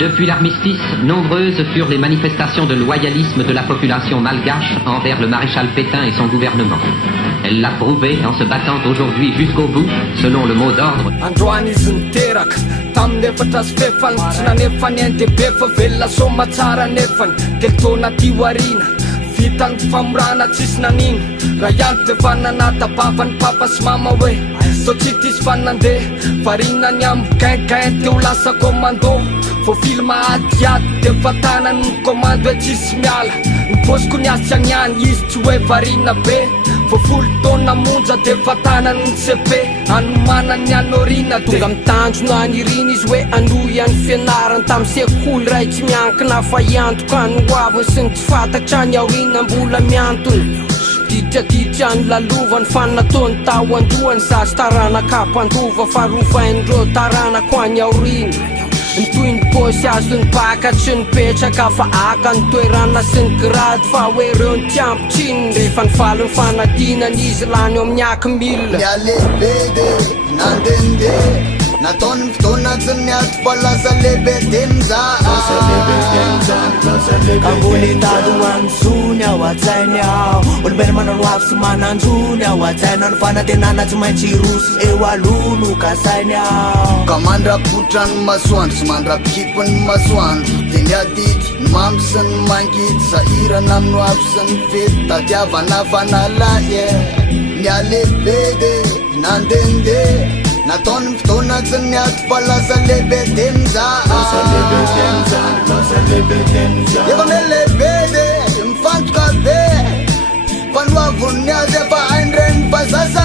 Depuis l'armistice, nombreuses furent les manifestations de loyalisme de la population malgache envers le maréchal Pétain et son gouvernement. Elle l'a prouvé en se battant aujourd'hui jusqu'au bout, selon le mot d'ordre. Vitany famorana tsisy nanino raha ihany de fa nanatabavan'ny papa sy mama hoe so tsy tisy fanandeha varinany amin'ny gaingain teo lasa commando vo filma adiady de fatanany ny commando hoe tsisy miala ny bosiko ny asy agniany izy tsy hoe varina be vo folo taona monja de fatanany ny CP anomanany anorina tonga mitanjona anirina izy hoe anoy any fianarany tamy sekoly ray tsy miankina fa iantoka ny hoaviny sy ny tsy fatatra ny aorina mbola miantony ditraditra ny lalovany fanataony tao andohany zasy tarana kapandova farofain'ireo taranako any aorina ny toy ny posy azo ny baka tsy ny petraka fa aka ny toerana sy ny grady fa hoe reo ny tiampitriny rehefa ny faly ny fanadinany izy lany eo amin'ny akimilina mialehibe de nandende nataony fotoana tsy niato fa lasa lehibe de mizaha ka mbola hitady hoanzony ao atsainy ao olombelo manano avy sy mananjony ao atsaina ny fanatenana tsy maintsy rosy eo alono ka sainy ao ka mandrapotra ny masoandro sy mandrapikipony masoandro de ny adity ny mamy sy ny mangity sahirana amino avy sy ny fety tadiavana fanalaye mialehibe de nandende nataony fotoana tsy niato fa lasa lehibe de mizaha efa melehibe de mifantoka be fanoavony azy efa hainireny fa zasa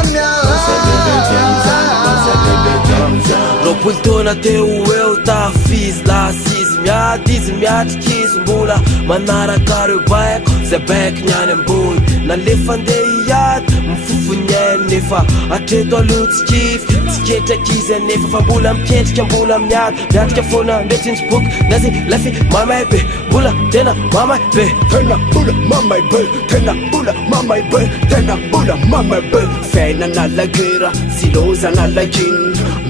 roapolo taona teo eo tafizy lasizy miady izy miatriky izy mbola manaraka reo baiko zay baiko niany ambony nalefandeha iady mifofony ainy nefa atreto aloha tsikify tsiketraky izy anefa fa mbola miketrika mbola miatrika foana ndretsintsy boky nazy lafy mamay be mbola tena mamay be tena mbola mamay be tena mbola mamay be tena mbola mamay be fiaina nalagera siloza nalagin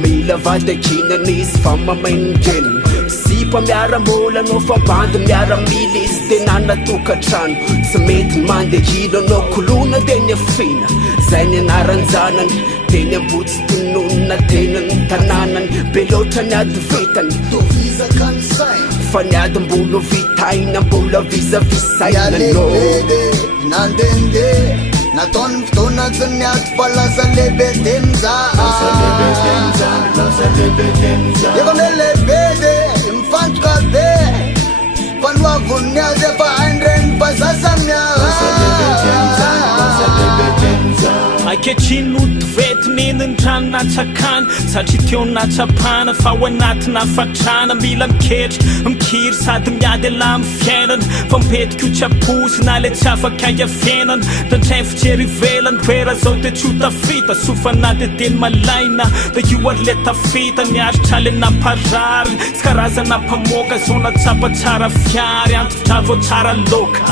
mila vadakina nisy fa mamainigeny sipa miara-mola no fa bandy miara-mila izy de nanatokatrano sy mety mandehilo anao kolona de ny afina zay ny anaranjanany de ny ambotsy tononona tena ny tanànany be loatra ny ady vitany tovizaka ny saina fa ny ady mbola vitaina mbola visavisaina no mialehibe nandende nataony fotoana tsy niato fa lasa lehibe de mizaha efa melehibe de mifantoka be fanoavony azy efa hainireny fa zasa ankehitriny no tovetineny ny trano natsakana satria teo natsapana fa ho anatina fatrana mila mikiry sady miady ala amin'ny fiainana fa mipetiko tsaposy na le tsy afaka iafiainana ndrandray fijery velany toera zao de tsy ho tafita sofana de teny malaina de io ary le tafita niaritra le naparary sy karazana mpamoaka zao natsapa tsara fiary antotra vo tsara loka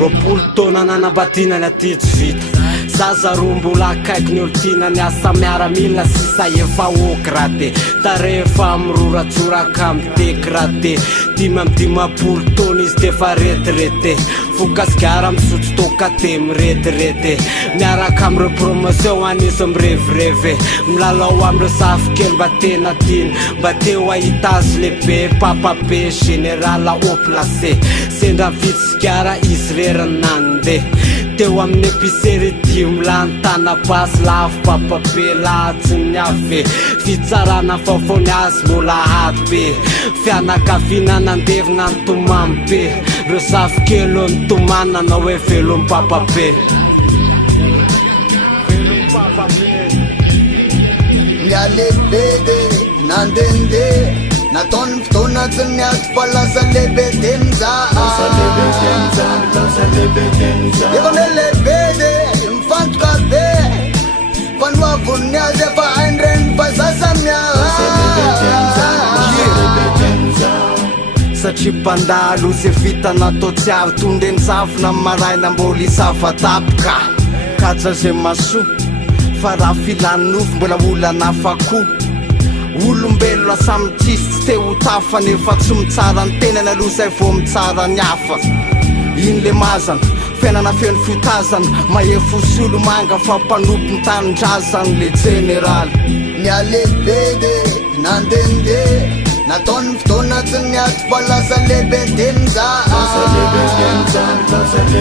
roapolo taona nanabatinany aty tsy vita zaza roa mbola akaiky ny olo tina ny asa miaramila sisa efa oky raha te tarefa miroratsoraka miteky raha te dimy amy dimapolo taona izy defa retirete fokasigara misotro toka te miretirete miaraka amireo promotion anisy mirevireve milalao amireo safokely mba tena tiny mba teo ahita azy lehibe papabe generala au placé sendra vitsigara izy reranande teo amin'ny épicerie dimy lantana basy lafo papabe lahatsy ny ave fitsarana faofony azy mbola hady be fianakaviana nandevina ny tomamy be reo safokely ny tomanana hoe velony papabe mialehibe de nandende nataony fotoana tsy niato fa lasa lehibe de mizaha efa melehibe de mifantoka be fanoavony azy efa hainireny fa zasa satria mpandalo ze vita natao tsy avy tondreny safina maraina mbola isafatapika katsa ze maso fa raha filanofo mbola olana fako olombelo lasa mitsisy tsy te ho tafa nefa tsy mitsara ny tenana aloha zay vo mitsara ny hafa iny le mazana fiainana feno fiotazana mahefo solomanga fa mpanompo ny tanindrazany le generaly ny alehibe de nandende nataony fotoana tsy niato fa lasa lehibe denja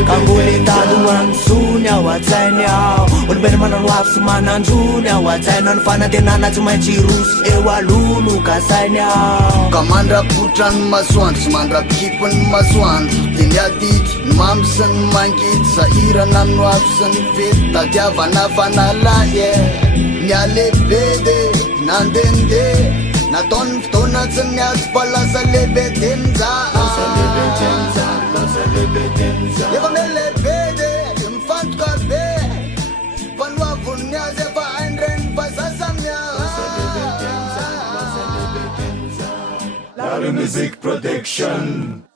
ka mbola talo antsony ao atsainy ao olombelo manano avy sy mananjony ao atsaina ny fanantenana tsy maintsy rosy eo alono ka sainy ao ka mandrapotra ny masoandro sy mandrapikipy ny masoandro de ny adidy ny mamy sy ny mangidy sahirana no avy sy ny fety tadiavana fanalahy ny alehibe de nandende nataony fotoana tsy niato fa lasa lehibe denja efa melehibe de mifantoka be fanoavony azy efa haindrany fa sasamia Music Production